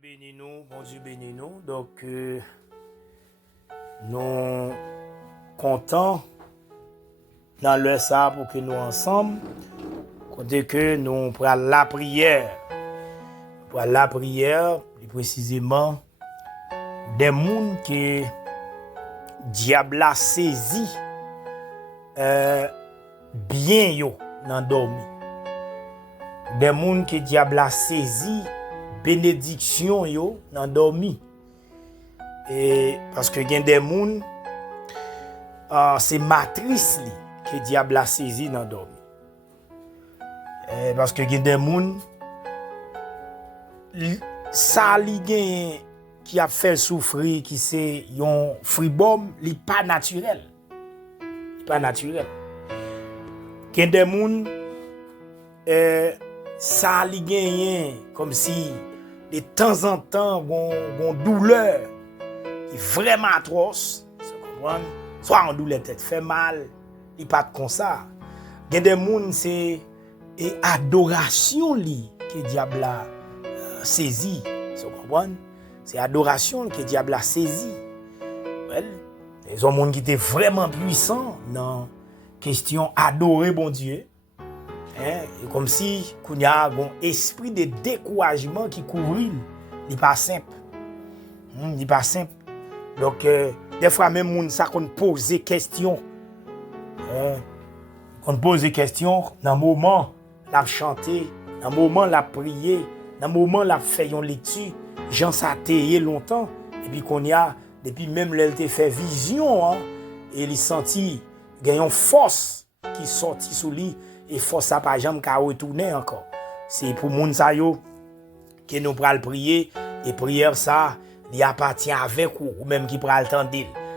bénit nous, bon Dieu bénit nous. Donc, nous comptons dans le ça pour que nous ensemble, dès que nous prenons la prière, plus précisément, des gens que diable a saisi bien yo dans dormi. Des gens que diable a saisi bénédiction yo dans dormi. Et parce que gen des gens c'est matrice li que diable a saisi dans dormi. Parce que gen des gens ça li gen qui a fait souffrir qui c'est yon fribom li pas naturel. Pas naturel. Gen des gens ça li gen comme si de temps en temps gon douleur qui est vraiment atroce, vous comprenez? Soit en douleur tête fait mal, il pas comme ça. Gen des gens c'est adoration li que diable a saisi, vous comprenez? C'est adoration que diable a saisi. Well, les hommes qui étaient vraiment puissants dans question adorer bon Dieu. Et comme si il y a un esprit de découragement qui couvrit, il n'est pas simple. Il n'est pas simple. Donc, des fois, même les gens qui posent des questions, dans le moment où ils chantent, dans le moment où ils prient, dans le moment où ils font une lecture, gens ça a longtemps. Et puis, qu'on y a, depuis même là, il fait vision, et il senti qu'il y a une force qui sortit sous lui. Et force ça pas jamais qu'à retourner encore. C'est pour moun sa yo que nous pral prier et prière ça, il appartient avec ou même qui pral tendre.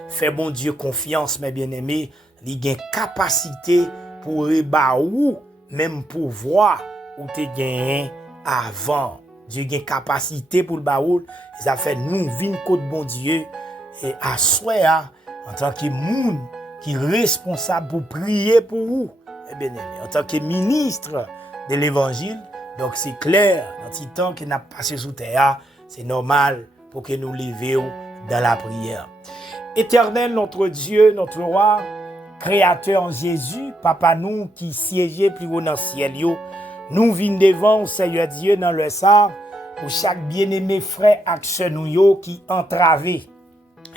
Fais bon Dieu confiance mes bien-aimés, il gagne capacité pour reba ou même pouvoir ou te gagne avant. Dieu gagne capacité pour le baoul, ça fait nous vinn côté bon Dieu et assoya en tant que moun qui responsable pour prier pour vous. Bien, en tant que ministre de l'évangile, donc c'est clair, dans ce temps que nous avons passé sous terre, c'est normal pour que nous levions dans la prière. Éternel, notre Dieu, notre roi, créateur en Jésus, papa nous qui siégeait plus haut dans le ciel, nous venons devant, Seigneur Dieu, dans le sang, pour chaque bien-aimé frère action qui entravé.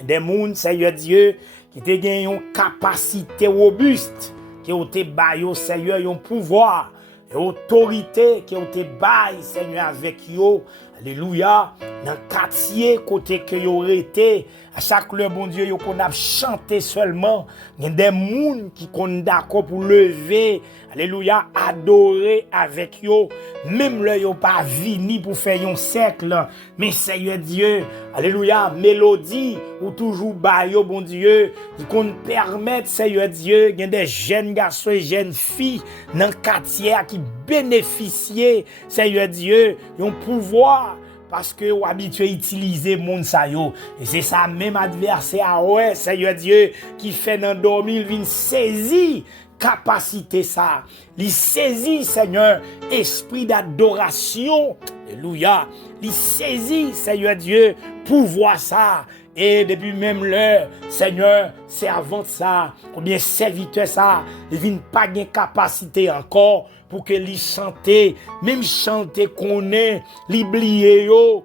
Des mondes, Seigneur Dieu, qui te gagnent une capacité robuste, qui ont été baillé, Seigneur, un pouvoir, et autorité qui ont été baillé, Seigneur, avec eux. Alléluia. Dans le quartier, côté que vous aurez été, à chaque heure, bon Dieu, qu'on a chanté seulement. Il y a des gens qui sont d'accord pour lever, alléluia, adorer avec eux. Même là, ils n'ont pas vini pour faire un cercle. Mais Seigneur Dieu, alléluia, mélodie, ou toujours baillé, bon Dieu, qu'on permette, Seigneur Dieu, il y a des jeunes garçons et jeunes filles dans le quartier qui bénéficient, Seigneur Dieu, un pouvoir. Parce que vous habitué à utiliser mon sayo. Et c'est ça même adversaire, ouais, Seigneur Dieu, qui fait dans dormir, il vient saisir capacité ça. Il saisit, Seigneur, esprit d'adoration. Alléluia. Il saisit, Seigneur Dieu, pouvoir ça. Et depuis même l'heure, Seigneur, servant ça, ou bien serviteur ça, il vient pas de capacité encore pour que les chanter, même chanter qu'on est, l'oublier yo.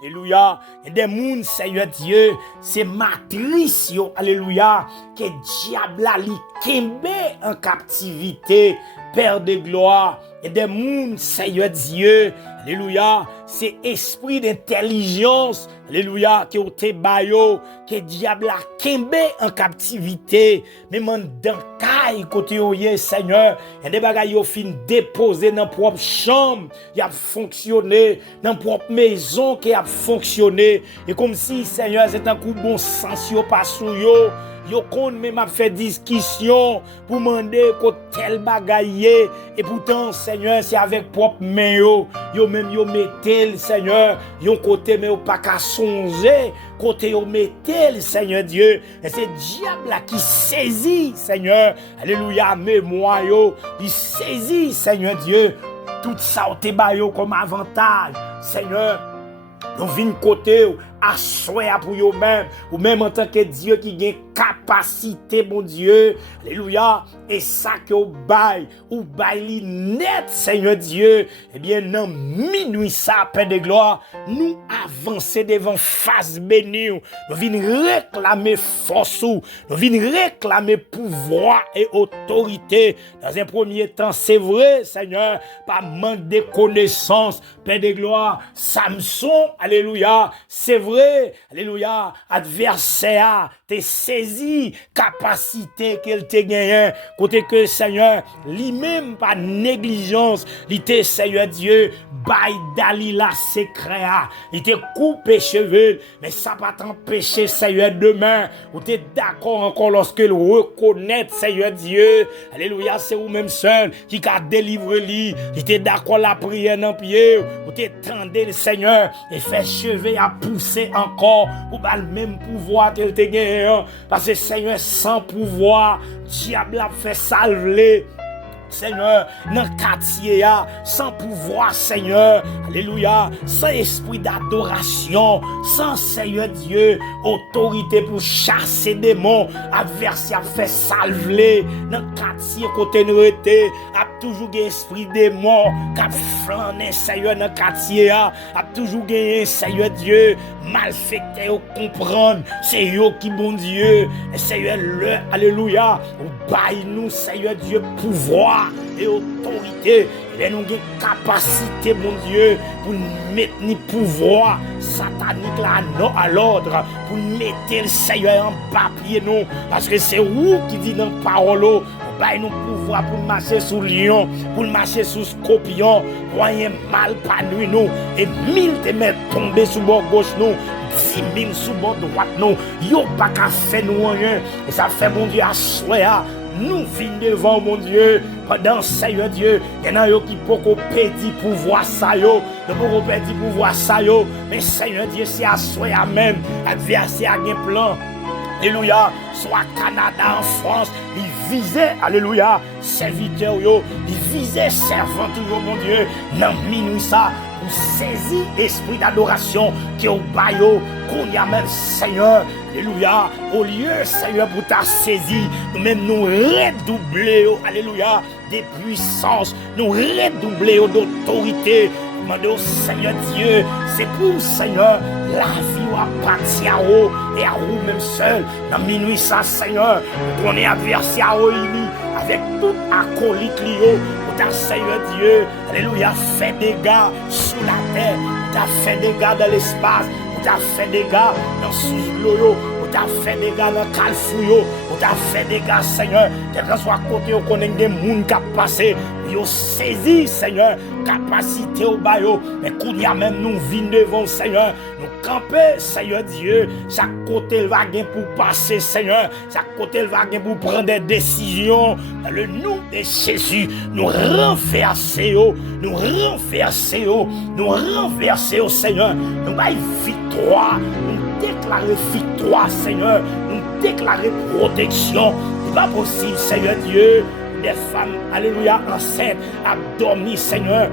Alléluia. Et des moun, Seigneur Dieu, c'est matrice yo, alléluia, que diable a li kembe en captivité, Père de gloire. Et des moun, Seigneur Dieu, alléluia, c'est esprit d'intelligence, alléluia, qui ont été bayo, que diable a kembe en captivité, même en dans caille côté oye, Seigneur, et des bagailles yo fin déposé dans propre chambre, y a fonctionné dans propre maison qui a fonctionné, et comme si, Seigneur, c'est un coup bon sens yo pas sou yo. Yo kon même a fait discussion pour demander ko tel bagaille et pourtant Seigneur c'est avec propre main yo même yo mettel Seigneur yon côté mais yo pas ka songer côté yo mettel Seigneur Dieu et c'est diable là qui saisit Seigneur alléluia mémoire yo il saisit Seigneur Dieu tout ça te ba yo comme avantage Seigneur nous venons côté à souhait pour eux-mêmes, ou même en tant que Dieu qui a capacité, mon Dieu, alléluia, et ça que ou bail net, Seigneur Dieu, eh bien, dans minuit ça, Père de gloire, nous avancer devant face bénie, nous venons réclamer force, nous venons réclamer pouvoir et autorité. Dans un premier temps, c'est vrai, Seigneur, pas manque de connaissances, Père de gloire, Samson, alléluia, c'est vrai, alléluia, adversaire, t'es saisi, capacité qu'elle t'a gagné, côté que Seigneur, lui-même par négligence, il t'est Seigneur Dieu, bail Dalila secret, il t'est coupé cheveux, mais ça va t'empêcher Seigneur demain, ou t'es d'accord encore lorsque le reconnaît Seigneur Dieu, alléluia, c'est vous-même seul qui a délivré lui, il t'est d'accord la prière dans pied, ou t'es tendé le Seigneur, et fait cheveux à pousser encore, pour le même pouvoir qu'elle t'a gagné, parce que Seigneur sans pouvoir, diable a fait salver Seigneur, dans le quartier, sans pouvoir, Seigneur, alléluia, sans esprit d'adoration, sans Seigneur Dieu, autorité pour chasser des démons, adversaire fait salver, dans le quartier, côté nous était, a toujours un esprit démon, qui a flâné, Seigneur, dans le quartier, a toujours gagné, Seigneur Dieu, malfecté, ou comprendre, c'est eux qui, bon Dieu, et Seigneur, alléluia, ou baille nous, Seigneur Dieu, pouvoir et autorité, et nous avons capacité, mon Dieu, pour mettre ni pouvoir satanique là non à l'ordre, pour mettre le Seigneur en papier, nous, parce que c'est vous qui dit dans la parole, nous pouvoir pour marcher sous lion, pour marcher sous scorpion, rien mal pas nuit nous, et 1000 te mettre tomber sous bord gauche nous, 10 000 sous bord droite nous, yo pas qu'à faire nous rien, et ça fait mon Dieu à soir. Nous venons devant mon Dieu, pendant Seigneur Dieu, il y en a qui peuvent perdre pouvoir ça yo, ne peuvent perdre pouvoir ça yo, mais Seigneur Dieu c'est à soi même, adversaire a un plan. Alléluia, soit Canada, en France, il visait, alléluia, serviteur yo, il visait servant yo, mon Dieu, dans minuit ça, pour saisir esprit d'adoration qui au bayo, qu'on y a même Seigneur, alléluia, au lieu Seigneur pour ta saisie, nous-mêmes nous redoubler, alléluia, des puissances, nous redoubler d'autorité, demandez au Seigneur Dieu, c'est pour Seigneur, la vie appartient à vous et à vous même seul. Dans minuit ça, Seigneur, qu'on est adversaire avec tout acolyte lié, pour ta Seigneur Dieu, alléluia, fait des dégâts sous la terre, tu as fait des dégâts dans l'espace, tu as fait des dégâts dans sous-l'eau, tu as fait des dégâts dans le calfouillot, tu as fait des dégâts, Seigneur, quel que soit côté, on connaît des gens qui ont passé, ils ont saisi, Seigneur, capacité au baillot, mais qu'on y a même nous vînes devant, Seigneur, nous camper, Seigneur Dieu, chaque côté il va gagner pour passer, Seigneur, chaque côté il va gagner pour prendre des décisions, dans le nom de Jésus, nous renverser, Seigneur, nous va victoire, nous déclarer victoire, Seigneur, nous déclarer protection, c'est pas possible, Seigneur Dieu, des femmes, alléluia, enceintes, à dormir, Seigneur,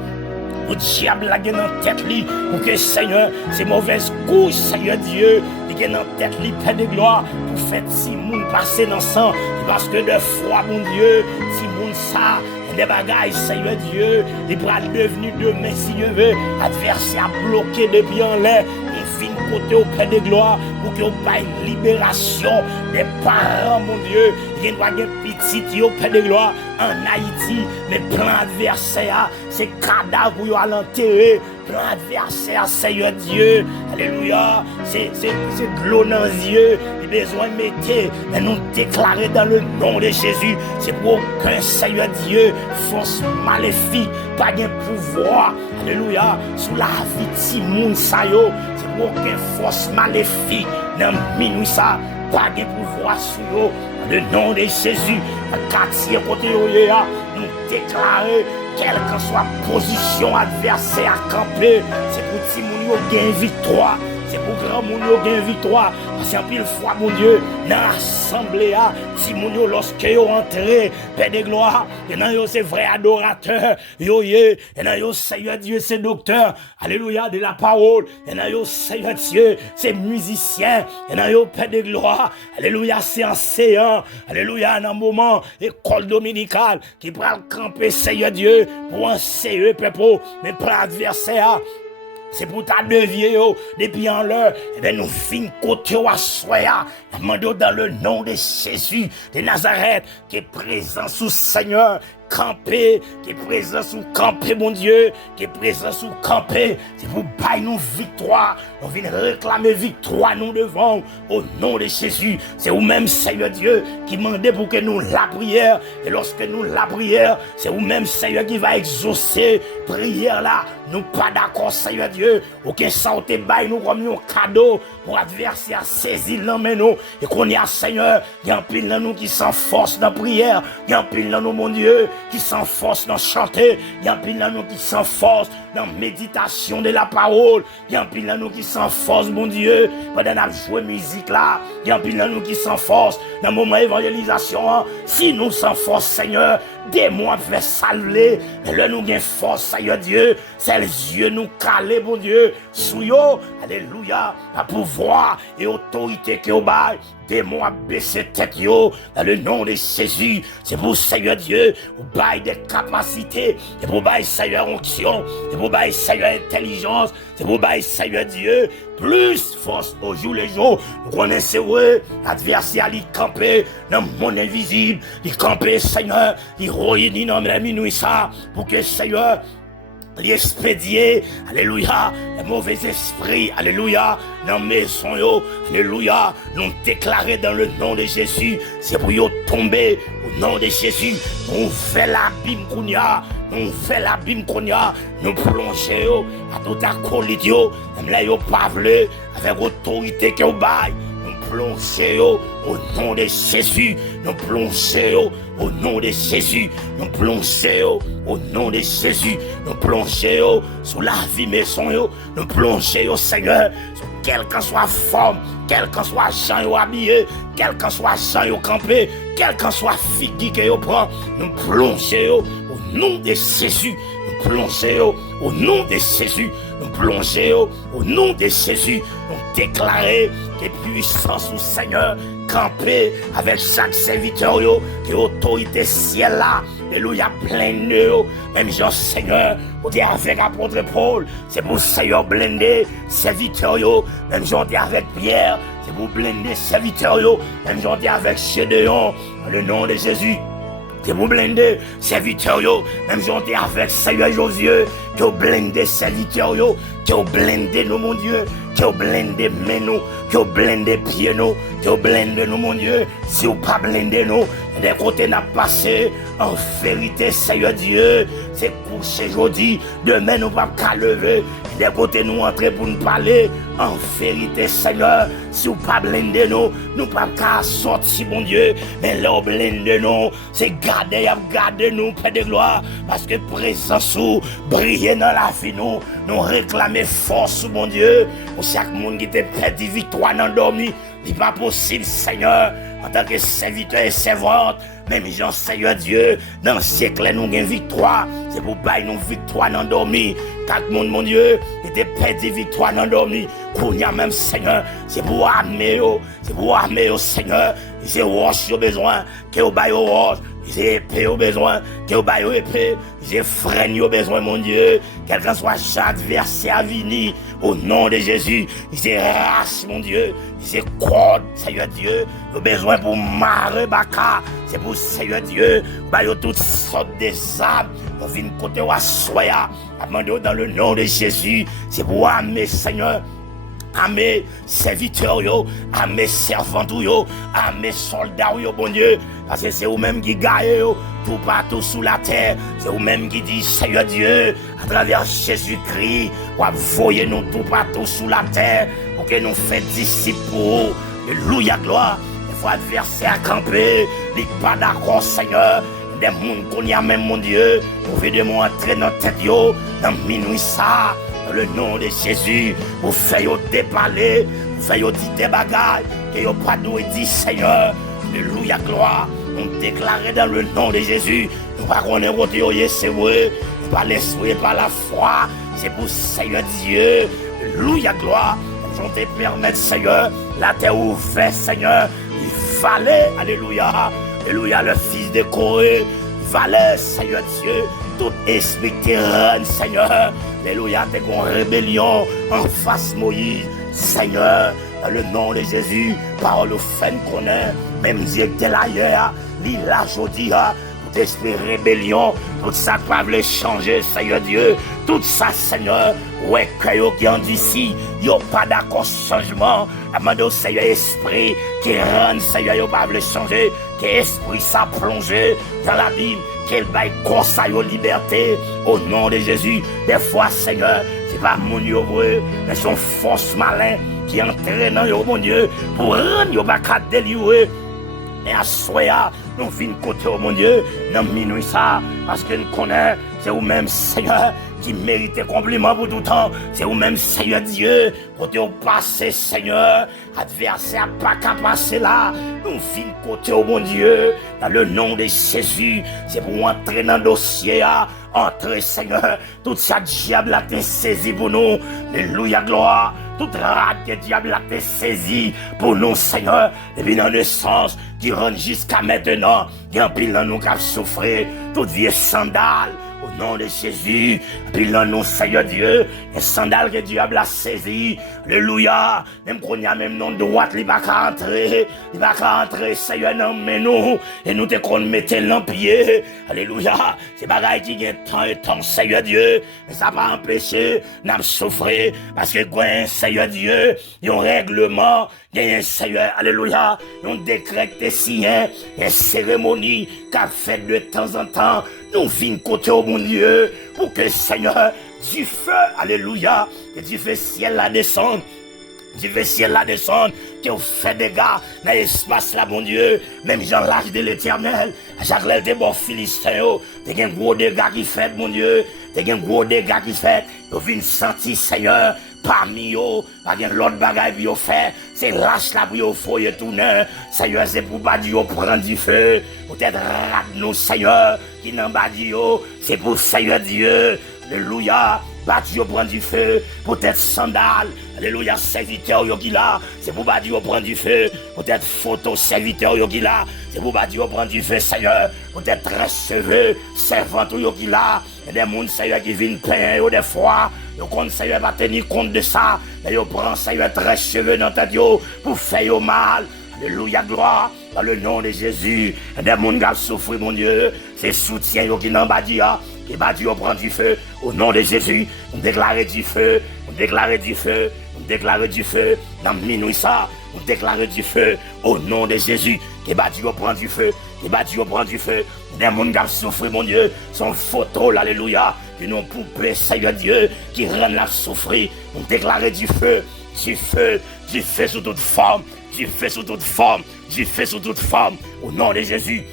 au diable la gagne en tête li, pour que Seigneur, ces mauvaises couches, Seigneur Dieu, il gagne en tête li, Père de gloire, pour faire si moun passer dans le sang, parce que de foi, mon Dieu, si moun ça, des bagailles, Seigneur Dieu, les bras devenus demain, si Dieu veut, adversaire bloqué depuis en l'air, et fin côté au Père de gloire, pour que vous ayez une libération des parents, mon Dieu, il y a une petite au Père de gloire en Haïti, mais plein adversaire, c'est cadavre pour aller enterrer, plein adversaire, Seigneur Dieu, alléluia, c'est de l'eau dans les yeux, il a besoin de mettre, mais nous déclarer dans le nom de Jésus, c'est pour qu'un Seigneur Dieu, force maléfique, pas de pouvoir, alléluia, sous la vie de Simon Sayo, c'est pour qu'une force maléfique, dans minuit ça, pas de pouvoir sur eux, le nom de Jésus, le quartier côté nous déclarer, quelle que soit position adversaire à camper, c'est pour Simon gagner victoire. c'est pour grand moun yo gain victoire. Parce qu'en pile fois, mon Dieu, dans l'assemblée, si moun yo lorsque yo entré, Père de gloire, et dans yo c'est vrai adorateur, yo et dans yo Seigneur Dieu c'est docteur, alléluia de la parole, et dans yo Seigneur Dieu c'est musicien, et dans yo Père de gloire, alléluia c'est enseignant, alléluia dans un moment école dominicale qui prend le camper Seigneur Dieu pour enseigner peuple, mais pour l'adversaire. C'est pour ta devier, depuis en l'heure, et bien nous finissons côté à soya, demandons dans le nom de Jésus de Nazareth, qui est présent sous Seigneur, campé, qui est présent sous campé, mon Dieu, qui est présent sous campé, c'est pour bailler nous victoire, on vient réclamer victoire nous devant, au nom de Jésus, c'est vous-même Seigneur Dieu, qui demandez pour que nous la prière, et lorsque nous la prière, c'est vous-même Seigneur qui va exaucer prière là, nous pas d'accord Seigneur Dieu, aucun santé baille nous comme un cadeau pour adversaire saisir l'homme nous, et qu'on y a Seigneur, il y a un pile dans nous qui s'enforce dans la prière, il y a un pile dans nous mon Dieu, qui s'enforce dans chanter, il y a un pile dans nous qui s'enforce dans méditation de la parole, il y a un pile dans nous qui s'enforce mon Dieu, pendant la jouer musique là, il y a un pile dans nous qui s'enforce dans le moment évangélisation, hein. Si nous s'enforce Seigneur, des mois fait saluer, et là nous gain force Seigneur Dieu, c'est les yeux nous caler mon Dieu, sous yo, alléluia, à pouvoir et autorité que au bail, des mois baisser tête yo, dans le nom de Jésus, c'est pour Seigneur Dieu, au bail des capacités, c'est pour bail Seigneur onction, c'est pour bail Seigneur intelligence, c'est pour bail Seigneur Dieu, plus force au jour les jours, nous connaissons ouais, l'adversaire il campé dans le monde invisible, il campé Seigneur, il réunit dans la minuit ça, pour que Seigneur, l'expédier, alléluia, les mauvais esprits, alléluia, dans maison yo, alléluia, nous déclarer dans le nom de Jésus, c'est pour yo tomber au nom de Jésus, nous fait l'abîme qu'on y a, nous fait l'abîme qu'on y a, nous plonger yo, à tout acolyte yo, même là yo pavle, avec autorité que yo bail, nous plonger yo, au nom de Jésus, nous plonger yo, au nom de Jésus, nous plonger yo, au nom de Jésus, nous plonger yo, sous la vie maison yo, nous plonger yo Seigneur, sur quelle que soit forme, quel que soit gens yo habillé, quel que soit gens yo campé, quel que soit figue que yo prend, nous plonger yo, au nom de Jésus, nous plonger yo, au nom de Jésus, nous plonger yo, au nom de Jésus, nous déclarer que puissance au Seigneur, camper avec chaque serviteur yo, que autorité ciel là, alléluia plein de yo, même Jean Seigneur, ou t'es avec apôtre Paul, c'est pour Seigneur blender serviteur yo, même Jean t'es avec Pierre, c'est pour blender serviteur yo, même Jean t'es avec Gédéon, dans le nom de Jésus. C'est pour blender serviteur yo, même j'étais avec Seigneur Josué, que vous blender serviteur yo, que vous blender nous mon Dieu, que vous blender main nous, que vous blender pieds nous, que vous blender nous mon Dieu, si vous pas blender nous, des côtés n'a passé, en vérité Seigneur Dieu, c'est couché aujourd'hui, demain nous pas qu'à lever, des côtés nous entrer pour nous parler, en vérité Seigneur, si vous pas blender nous, nous pas qu'à sortir mon Dieu, mais là blender nous, c'est garder nous, Père de gloire, parce que présence ou briller dans la vie nous réclamer force mon Dieu, pour chaque monde qui te perdu victoire dans dormi, il n'est pas possible Seigneur, en tant que serviteur et servante, même Jean Seigneur Dieu, dans le siècle nous avons victoire, c'est pour bailler nous victoire dans dormi, quatre monde mon Dieu, qui te perdu victoire dans dormi, qu'on y a même Seigneur, c'est pour armer Seigneur, c'est roche au besoin, que au bail au roche, j'ai épée au besoin, que au bail au épée, j'ai freine au besoin mon Dieu, quel que soit chaque verset à venir, au nom de Jésus, j'ai race mon Dieu, j'ai corde Seigneur Dieu, au besoin pour marrer baka, c'est pour Seigneur Dieu, bail toutes sortes des âmes, on vient côté ou à soya, dans le nom de Jésus, c'est pour amener Seigneur, à mes serviteurs, à mes servants, à mes soldats, bon Dieu, parce que c'est vous-même qui gagnez tout partout sous la terre, c'est vous-même qui dit Seigneur Dieu, à travers Jésus-Christ, voyez-nous tout partout sous la terre, pour que nous fassions disciples pour vous. Alléluia, gloire. Il faut adversaire à camper, il n'est pas d'accord, Seigneur. Des mondes qu'on y a même, mon Dieu, vous voulez de moi entrer dans la tête, dans minuit ça. dans le nom de Jésus, pour faire déballer, pour faire dire des bagailles, que vous pas nous dit Seigneur, alléluia, gloire, nous déclarer dans le nom de Jésus, nous pas qu'on est c'est vrai, par l'esprit, par la foi, c'est pour Seigneur Dieu, alléluia, gloire, nous te permettre Seigneur, la terre ouverte Seigneur, il fallait, alléluia, alléluia, le fils de Corée, il fallait Seigneur Dieu, tout esprit terrain, Seigneur, alléluia, t'es en rébellion en face Moïse, Seigneur, dans le nom de Jésus, parole au fin qu'on est, même Dieu que t'es là hier, lui là aujourd'hui, tout esprit rébellion, tout ça qui va changer, Seigneur Dieu, tout ça, Seigneur, ouais, que yo qui en d'ici, yo pas d'accord changement, amando Seigneur esprit, qui rend, Seigneur, yo pas changer, que esprit ça plongé dans la Bible, qu'elle baille conseil aux liberté, au nom de Jésus, des fois, Seigneur, c'est pas mon Dieu vrai, mais son force malin, qui entraîne dans mon Dieu, pour rendre yo pas qu'à délivrer, et à soya, nous venons côté au mon Dieu, dans minuit ça, parce que nous connaissons, c'est vous-même, Seigneur, qui mérite compliment pour tout temps. C'est vous-même, Seigneur Dieu, côté au passé, Seigneur, adversaire pas qu'à passer là. Nous venons côté au mon Dieu, dans le nom de Jésus, c'est pour entrer dans le dossier, entrer, Seigneur, tout ça diable a été saisi pour nous. Alléluia, gloire. Toute rate que diable a été saisi pour nous, Seigneur, depuis dans le sens qui rend jusqu'à maintenant, qui en pile nous qui souffrir, toute vieille sandale, au nom de Jésus, pile nous, Seigneur Dieu, les sandales que diable a saisi, alléluia, même qu'on y a même non droite, il va qu'à entrer, Seigneur, non, mais nous, et nous te qu'on mette l'empied, alléluia, c'est bagaille qui gagne temps et temps, Seigneur Dieu, mais ça va empêcher, n'a souffrir, parce que Seigneur Dieu, il y a un règlement, il y a un Seigneur, alléluia, un décret de signé, une cérémonie qu'a fait de temps en temps, nous venons côté au mon Dieu, pour que Seigneur, du feu, alléluia, que du feu ciel la descende, du feu ciel la descende, que vous faites des gars dans l'espace là, mon Dieu, même Jean l'âge de l'éternel, à chaque l'heure des bons Philistins, t'es un gros dégât qui fait, mon Dieu, t'es un gros dégât qui fait, vous venez sentir, Seigneur, parmi eux, pas l'autre bagaille qui vous fait, c'est lâche la pour vous foyer tout neuf, Seigneur, c'est pour pas dire prendre du feu, peut-être rate nous, Seigneur, qui n'en pas dire, c'est pour Seigneur Dieu, alléluia, bâti au prendre du feu, peut-être sandales, alléluia, serviteur yo qui là, c'est pour bâti au prendre du feu, peut-être photo serviteur yo qui là, c'est pour bâti au prendre du feu, Seigneur, peut-être cheveux, servante yo qui là, et des gens, Seigneur, qui viennent peindre des fois, yo compte, Seigneur, va tenir compte de ça, et yo prend, Seigneur, très cheveux dans ta yo, pour faire mal, alléluia, gloire, dans le nom de Jésus, et des gens qui souffrent, mon Dieu, c'est soutien yo qui n'en bâti, et bâti au prend du feu, au nom de Jésus, on déclare du feu, on déclare du feu, on déclare du feu, dans minuit ça, on déclare du feu, au nom de Jésus, qui bâti au prend du feu, qui bâti au prend du feu, des gens qui souffrent, mon Dieu, son photo, alléluia, qui n'ont poupée, Seigneur Dieu, qui rend la souffrir, on déclare du feu, du feu sous toute forme, du feu sous toute forme, du feu sous toute forme, au nom de Jésus.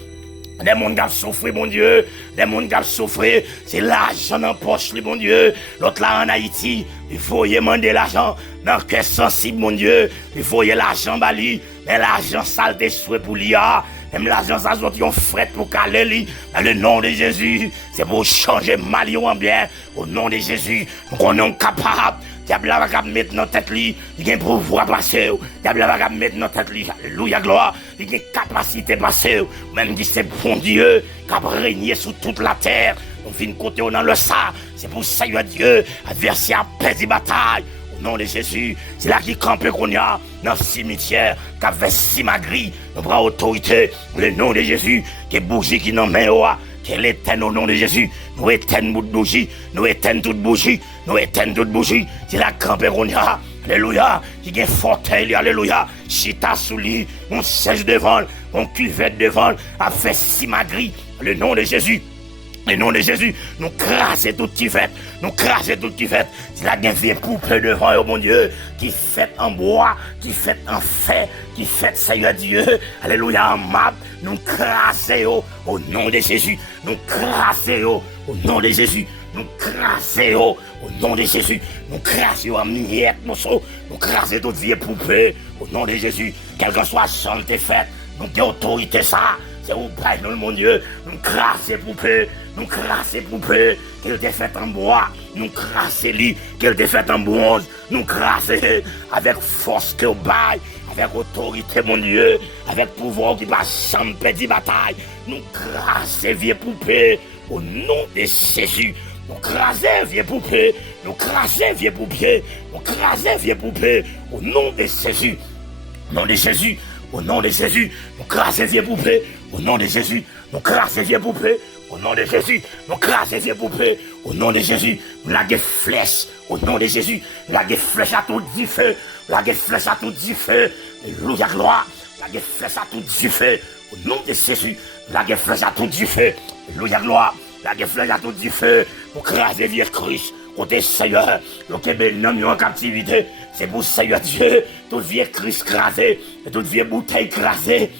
Des gens qui souffrent, mon Dieu. Des gens qui souffrent. C'est l'argent dans la poche, mon Dieu. L'autre là en Haïti, il faut y demander l'argent dans le cœur sensible, mon Dieu. Il faut y l'argent bali. Mais l'argent sale des souhaits pour l'IA. Même l'argent ça soit yon fret pour caler li. Dans le nom de Jésus. C'est pour changer mal en bien. Au nom de Jésus. Nous sommes capables. Diable va mettre dans tête li, il a un pouvoir passer. Diable va mettre dans tête li, alléluia gloire, il a une capacité passer. Même dit c'est bon Dieu qui a régné sur toute la terre. On vient côté dans le sang, c'est pour Seigneur Dieu, adversaire perdre bataille. Au nom de Jésus, c'est là qui campe qu'on y a dans le cimetière, qui avait Simagri, nous prend autorité, le nom de Jésus, qui est bougie qui n'en met au qu'elle éteigne au nom de Jésus. Nous éteignons toute bougie. Nous éteignons toute bougie. Nous éteignons toute bougie. C'est la campé qu'on y a. Alléluia. Il y a un fauteuil. Alléluia. Chita sous lui. On siège devant. On cuvette devant. A fait Simagri. Le nom de Jésus. Le nom de Jésus, nous crasons tout qui fait, nous crasons tout qui fait. C'est la vieille poupée devant, oh mon Dieu, qui fait en bois, qui fait en fer, qui fait Seigneur Dieu, alléluia, en map, nous crasons au nom de Jésus, nous crasons au nom de Jésus, nous craser au nom de Jésus. Nous craser au miette, nous craser toute vieille poupée au nom de Jésus. Quel que soit chante fait, nous avons autorité ça. C'est où bail nous, mon Dieu. Nous craser poupée, nous craser poupée. Qu'elle défaite en bois, nous craser lit. Qu'elle défaite en bronze, nous craser avec force que bail. Avec autorité, mon Dieu, avec pouvoir qui va chambre pédi bataille, nous craser vieille poupée au nom de Jésus. Nous craser vieille poupée, nous craser vieille poupée, nous craser vieille poupée au nom de Jésus. Au nom de Jésus, au nom de Jésus, nous craser vieille poupée, au nom de Jésus, nous craser vieille poupée, au nom de Jésus, nous craser vieille poupée, au nom de Jésus, nous laguer flèche, au nom de Jésus, laguer flèche à tout du feu, laguer flèche à tout du feu, alléluia gloire, laguer flèche à tout du feu, au nom de Jésus, laguer flèche à tout du feu, alléluia gloire, laguer flèche à tout du feu, pour craser vieux Christ, côté Seigneur, le Québec non en captivité, c'est pour Seigneur Dieu, tout vieux Christ crasé, et toute vieille bouteille crasée,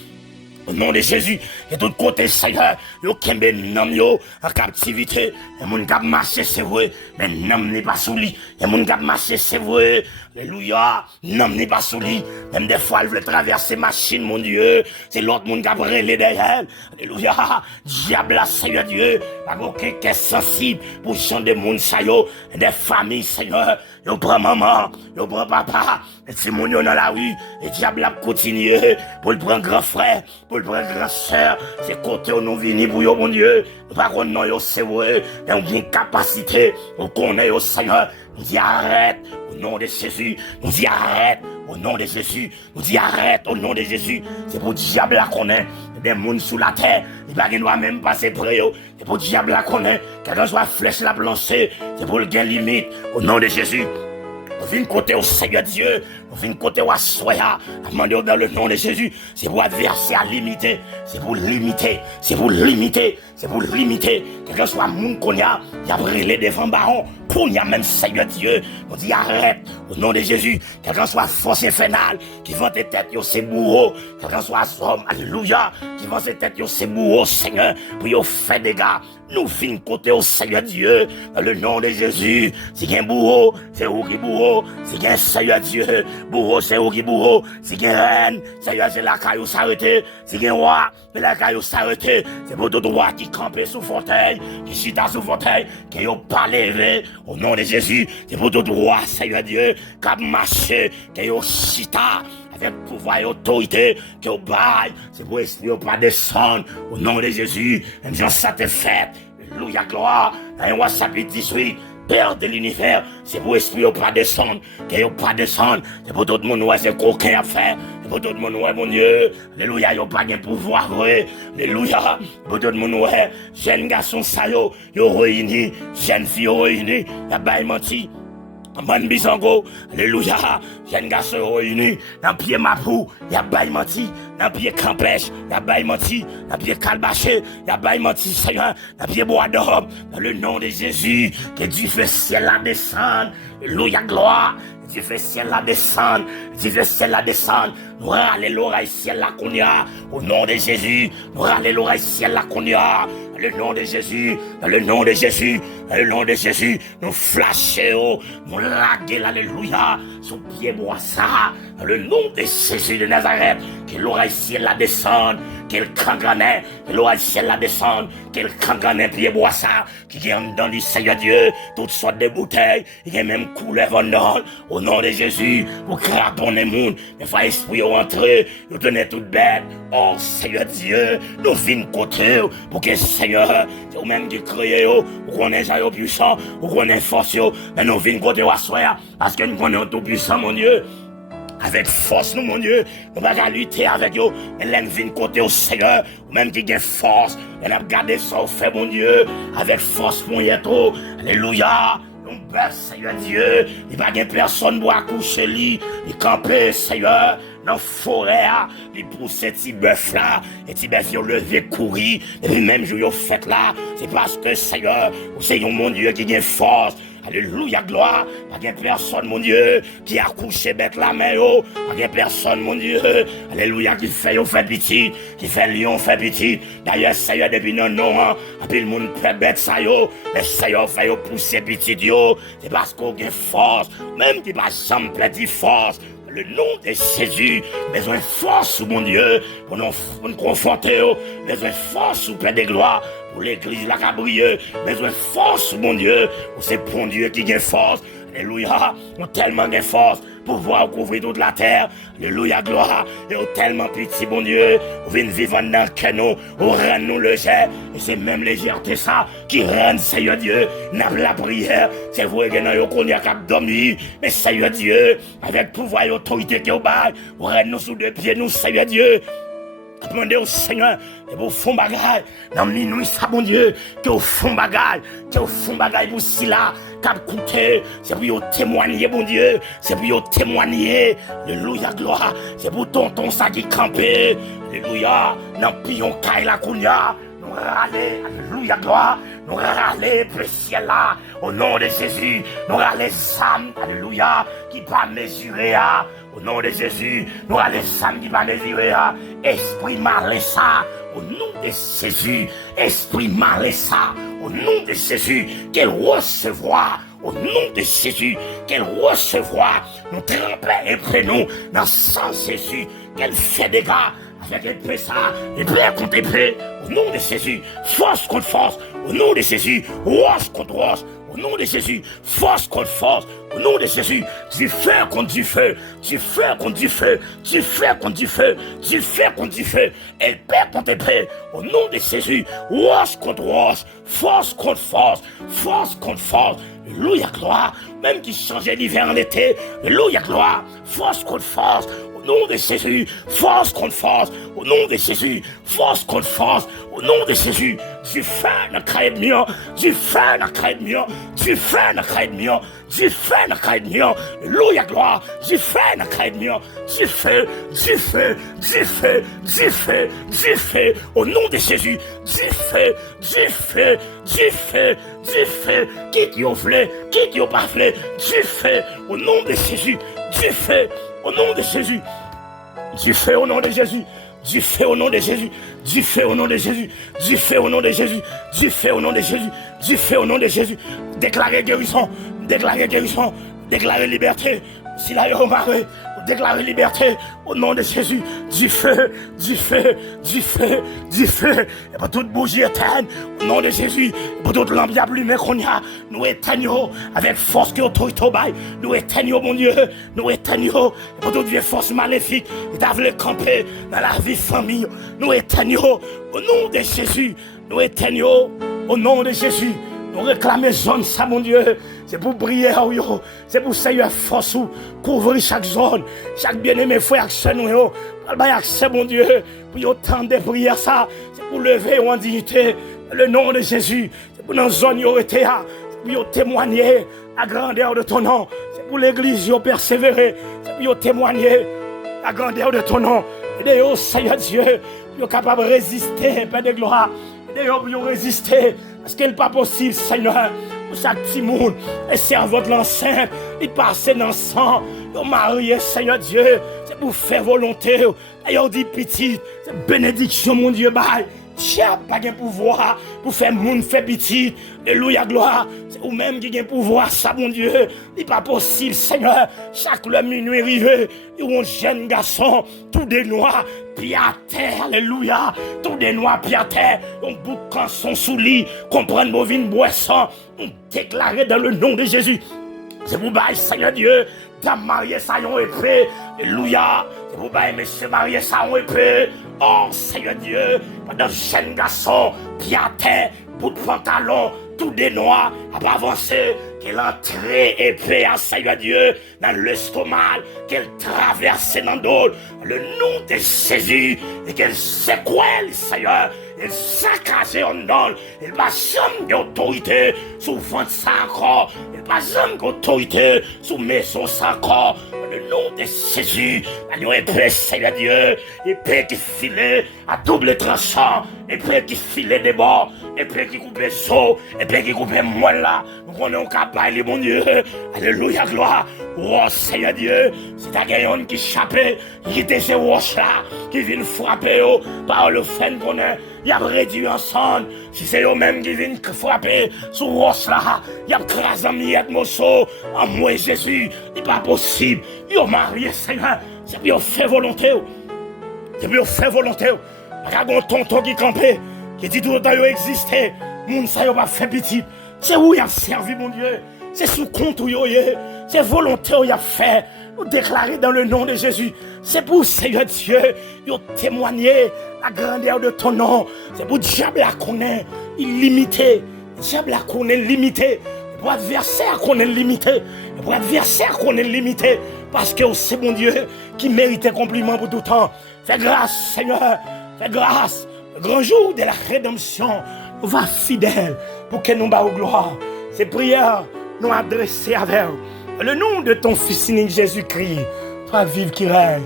au nom de Jésus, et tout côté Seigneur, yo kembe nam yo en captivité, et mon cap marché c'est vrai, mais nam n'est pas sous lit, et mon cap marché c'est vrai, alléluia, nam n'est pas sous lit, même des fois elle veut traverser machine, mon Dieu, c'est l'autre monde qui a brûlé derrière, alléluia, diable Seigneur Dieu, pas aucun qui sensible pour chanter monde ça yo, des familles Seigneur, yo prend maman, yo prend papa, et c'est mon yo dans la rue, et diable a continué pour le prendre grand frère, pour le prendre grand sœur, c'est côté où nous venons pour yo, mon Dieu, par contre, non, yo, c'est vrai, mais on a une capacité, on connaît au Seigneur, nous dit arrête, au nom de Jésus, nous dit arrête, au nom de Jésus, nous dit arrête, au nom de Jésus, c'est pour le diable là qu'on est, des mondes sous la terre, il va doit même passer près, c'est pour le diable là qu'on est, quelqu'un soit flèche la lancée, c'est pour le gain limite, au nom de Jésus. Nous venons côté au Seigneur Dieu, nous venons côté au Soya, à demander dans le nom de Jésus, c'est pour adverser à limiter, c'est pour limiter, c'est pour limiter, c'est pour limiter, quel que soit monde qu'on y a brûlé devant baron, qu'on y a même Seigneur Dieu, nous dit arrête, au nom de Jésus, quel que soit force infernale, qui vont tes têtes, yo c'est bourreau, quel que soit homme, alléluia, qui vont tes têtes, yo c'est bourreau, Seigneur, pour yo faire des gars, nous venons côté au Seigneur Dieu, dans le nom de Jésus, si un bourreau, c'est où qui bourreau, si un Seigneur Dieu, bourreau, c'est où qui bourreau, si un reine, Seigneur, c'est la caillou s'arrêter, si un roi, c'est la caillou s'arrêter, c'est pour tout roi qui campait sous fauteuil, qui chita sous fauteuil, qui n'a pas levé, au nom de Jésus, c'est pour tout roi, Seigneur Dieu, qui a marché, qui a chita, avec pouvoir et autorité, qui au bail, c'est pour esprit pas descendre, au nom de Jésus, même si ça te fait, alléluia, gloire, dans 1 chapitre 18, Père de l'univers, c'est pour esprit pas descendre, qui au pas descendre, c'est pour tout le monde, c'est coquin à faire, c'est pour tout le monde, mon Dieu, alléluia, y'a pas de pouvoir, alléluia, pour tout le monde, jeune garçon, ça yo réuni, jeune fille réuni, y'a pas menti. Bonne bisango, alléluia, jeune garçon réuni, dans pied mapou, y'a bail menti, dans pied campèche, y'a bail menti, dans pied calbaché, y'a bail menti, Seigneur, dans pied bois d'homme, dans le nom de Jésus, que Dieu fait ciel la descendre, alléluia, gloire, Dieu fait ciel la descendre, Dieu fait ciel la descendre, nous râler l'oreille ciel la qu'on y a, au nom de Jésus, nous râler l'oreille ciel la qu'on y a, le nom de Jésus, dans le nom de Jésus, dans le nom de Jésus, nous flasher, nous laguer, alléluia, sous pied bois ça, dans le nom de Jésus de Nazareth, que l'oreille ciel la descende, qu'elle canganait, que l'oreille ciel la descende, qu'elle canganait pied bois ça, qui vient dans le Seigneur Dieu, toutes sortes de bouteilles, il y a même couleur en or, au nom de Jésus, pour craponner monde, mais faut esprit rentrer, nous tenez toute bête, oh Seigneur Dieu, nous venons côté, pour que Seigneur, c'est vous-même qui créez, pour qu'on ait ça puissant, pour qu'on ait force, mais nous venons côté au soir, parce que nous connaissons tout puissant, mon Dieu. Avec force, nous, mon Dieu, nous allons lutter avec eux, mais nous venons côté au Seigneur, ou même qui a force, nous allons garder ça au fait, mon Dieu, avec force, mon Dieu, alléluia. Seigneur Dieu, il n'y a pas personne qui doit coucher lui, il camper, Seigneur, dans la forêt, il pousse ces petits bœufs là, et petits bœufs ils ont levé, courir, et puis même jour ils ont fait là, c'est parce que Seigneur, c'est mon Dieu qui a force, Alléluia, gloire. Pas de personne, mon Dieu, qui a couché bête la main, oh. Pas de personne, mon Dieu. Alléluia, qui fait petit, qui fait lion, fait petit. D'ailleurs, Seigneur, depuis non, hein. Puis le monde peut bête ça, yo. Mais Seigneur, fait yo pousser petit, yo. C'est parce qu'on a force. Même qui va jamais perdre force. Le nom de Jésus, besoin de force, mon Dieu, pour nous confronter, besoin de force, pour perdre de gloire, pour l'église, la cabrieux, besoin de force, mon Dieu, pour ces bons Dieu qui a force. Alléluia, on tellement de force pour pouvoir couvrir toute la terre. Alléluia, gloire. Et on tellement petit, bon Dieu. On vient vivre dans le canon. On rend nous le jet. Et c'est même légèreté ça qui rend, Seigneur Dieu, n'a la prière. C'est vrai que nous qu'on y a qu'à dormir. Mais Seigneur Dieu, avec pouvoir et autorité qui est au bail, on rend nous sous deux pieds, nous, Seigneur Dieu. Demandez au Seigneur, et vous font bagaille, dans minuit, ça, bon Dieu, que vous font bagaille, pour si là, cap coûter, c'est pour vous témoigner, bon Dieu, c'est pour vous témoigner, alléluia, gloire, c'est pour tonton ça qui campé, alléluia, dans pion caille la kounia, nous râler, alléluia, gloire, nous râler, le ciel là, au nom de Jésus, nous râler âmes, alléluia, qui pas mesurer, au nom de Jésus, nous allons samedi par les yeux, esprit mal ça, au nom de Jésus, esprit mal ça, au nom de Jésus, qu'elle recevra, au nom de Jésus, qu'elle recevra, nous tremper et prenons dans sang Jésus, qu'elle fait des gars, avec épée ça, épée contre épée, au nom de Jésus, force contre force, au nom de Jésus, roche contre roche, au nom de Jésus, force contre force, au nom de Jésus, du feu contre du feu, du feu contre du feu, du feu contre du feu, du feu contre du feu, épée contre épée, au nom de Jésus, roche contre roche, force contre force, force contre force, alléluia gloire, même qui changeait l'hiver en l'été, alléluia gloire, force contre force, au nom de Jésus, force contre force, au nom de Jésus, force contre force, au nom de Jésus, du feu dans le craie de mien, du feu dans le craie de mien, du feu dans le craie de mien, du feu dans le craie de mien, alléluia gloire, du feu dans le craie de mien, du feu, du feu, du feu, du feu, du feu, au nom de Jésus, du feu, du feu, du feu, du feu, quitte yo flé, quitte yo pas flé, du feu, au nom de Jésus, du feu, au nom de Jésus, du feu au nom de Jésus, du feu au nom de Jésus, du feu au nom de Jésus, du feu au nom de Jésus, du feu au nom de Jésus, du feu au nom de Jésus, déclarer guérison, déclarer liberté, si la yo maré, déclarer liberté au nom de Jésus, du feu, du feu, du feu, du feu, et pour toute bougie éteinte, au nom de Jésus, pour toute lampe allumée qu'on y a, nous éteignons avec force et autorité au bail, nous éteignons, mon Dieu, nous éteignons, et pour toute vieille force maléfique, qui t'a voulu camper dans la vie famille, nous éteignons, au nom de Jésus, nous éteignons, au nom de Jésus. Nous réclamons zone, ça, mon Dieu. C'est pour prier, c'est pour Seigneur force ou couvrir chaque zone, chaque bien-aimé frère, accès nous, accès, mon Dieu, pour autant de prières, ça, c'est pour lever en dignité le nom de Jésus. C'est pour dans zone, c'est pour témoigner la grandeur de ton nom. C'est pour l'église, persévérer. C'est pour témoigner la grandeur de ton nom. Et d'ailleurs, Seigneur Dieu, pour capable de résister, Père de gloire. Et d'ailleurs, pour résister. Parce qu'il n'est pas possible, Seigneur, pour chaque petit monde, et servante l'enceinte, il passe dans le sang, il marié, Seigneur Dieu, c'est pour faire volonté. D'ailleurs, dit petit, c'est bénédiction, mon Dieu, bye. Tiens, pas de pouvoir pour faire monde faire petit. Alléluia, gloire. C'est vous-même qui avez pouvoir, ça, mon Dieu. Il n'est pas possible, Seigneur. Chaque le minuit arrivé, il y a un jeune garçon, tout des noirs, pied à terre, alléluia. Tout des noirs, pied à terre. On bout de canson sous lit, comprendre bovine boisson. On déclare dans le nom de Jésus. C'est vous, bail, Seigneur Dieu. Dame mariée, ça y est épée. Alléluia. C'est vous, bail, monsieur marié, ça y est épée. Oh, Seigneur Dieu. Pendant jeune garçon, pied à terre, bout de pantalon, tout des noirs, à pas avancer, qu'elle entrait épée à Seigneur Dieu dans l'estomac, qu'elle traversait dans le dos, le nom de Jésus, et qu'elle secouait le Seigneur, elle saccagait en dol, elle n'a jamais d'autorité sous ventre sans corps, elle n'a jamais d'autorité sous maison sans corps, le nom de Jésus, nous épée, Seigneur Dieu, épée qui filait à double tranchant, épée qui filait des bords, épée qui coupe so, épée qui coupe moi là. Nous connaissons capable, mon Dieu. Alléluia, gloire. Oh Seigneur Dieu, si t'as quelqu'un qui échappé, qui était ces roches là, qui vient frapper par le fait qu'on a, il a réduit ensemble. Si c'est eux-mêmes qui viennent frapper sur roche là, il a crasé en miette morceau. En moi Jésus, il n'est pas possible. Il a marié Seigneur, c'est pour faire volonté. C'est pour faire volonté. Regarde un tonton qui campait, qui dit tout le temps qu'il existait. Moun ça n'a pas fait petit. C'est où il a servi mon Dieu. C'est sous compte où il est. C'est volonté où il a fait. Nous déclarer dans le nom de Jésus. C'est pour Seigneur Dieu. Il a témoigné la grandeur de ton nom. C'est pour diable à connaître illimité. Diable à connaître limité. Pour adversaire qu'on est limité. Pour adversaire qu'on est limité. Parce que c'est mon Dieu qui mérite un compliment pour tout temps. Fais grâce, Seigneur. Fais grâce. Le grand jour de la rédemption. On va fidèle pour que nous bas gloire. Ces prières nous adresser avec le nom de ton Fils unique Jésus-Christ. Toi vive qui règne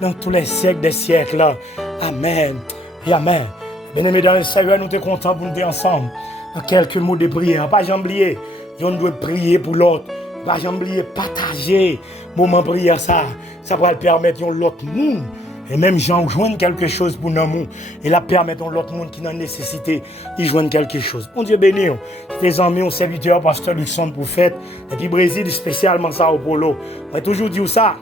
dans tous les siècles des siècles. Amen et amen. Bien-aimés dans le Seigneur, nous sommes contents pour nous être ensemble. Dans quelques mots de prière. Pas jamais oublier. On doit prier pour l'autre. Pas jamais oublier partager moment de prière ça. Ça va permettre à l'autre monde. Et même gens joignent quelque chose pour nous. Et là permettre à l'autre monde qui a nécessité de joindre quelque chose. Mon Dieu béni. Tes amis, on serviteur, pasteur Luxon pour fête. Et puis Brésil, spécialement Sao Paulo. On a toujours dit ça.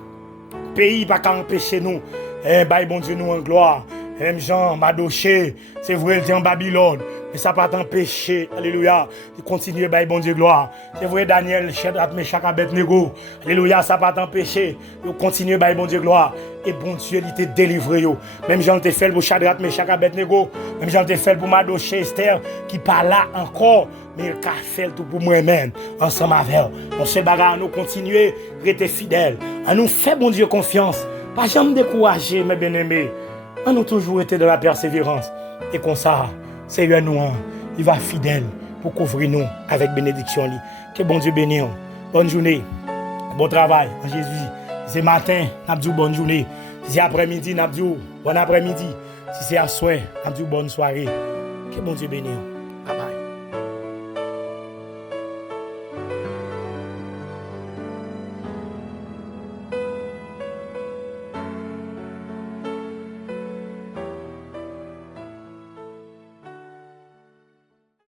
Pays pas qu'à empêcher nous. Eh, bah, bon Dieu, nous en gloire. Même Jean, Madoché, c'est vrai, il était en Babylone. Mais ça pas t'empêcher, alléluia, de continuer, bah, bon Dieu, gloire. C'est vrai, Daniel, Shadrach, Meshach, Abednego, alléluia, ça pas t'empêcher de continuer, bah, bon Dieu, gloire. Et bon Dieu, il t'a délivré, yo. Même Jean te fait pour Shadrach, Meshach, Abednego, même Jean te fait pour Madoché, Esther, qui pas là encore, mais il a fait tout pour moi-même, ensemble avec elle. On se bagarre, nous continuer, rester fidèles. À nous faire, bon Dieu, confiance. Pas jamais décourager, mes bien-aimés. On a toujours été de la persévérance. Et comme ça, Seigneur nous, il va fidèle pour couvrir nous avec bénédiction. Que bon Dieu bénisse. Bonne journée. Bon travail en Jésus. Si c'est matin, nous avons bonne journée. Si c'est après-midi, nous avons bon après-midi. Si c'est à soir, nous avons bonne soirée. Que bon Dieu bénisse.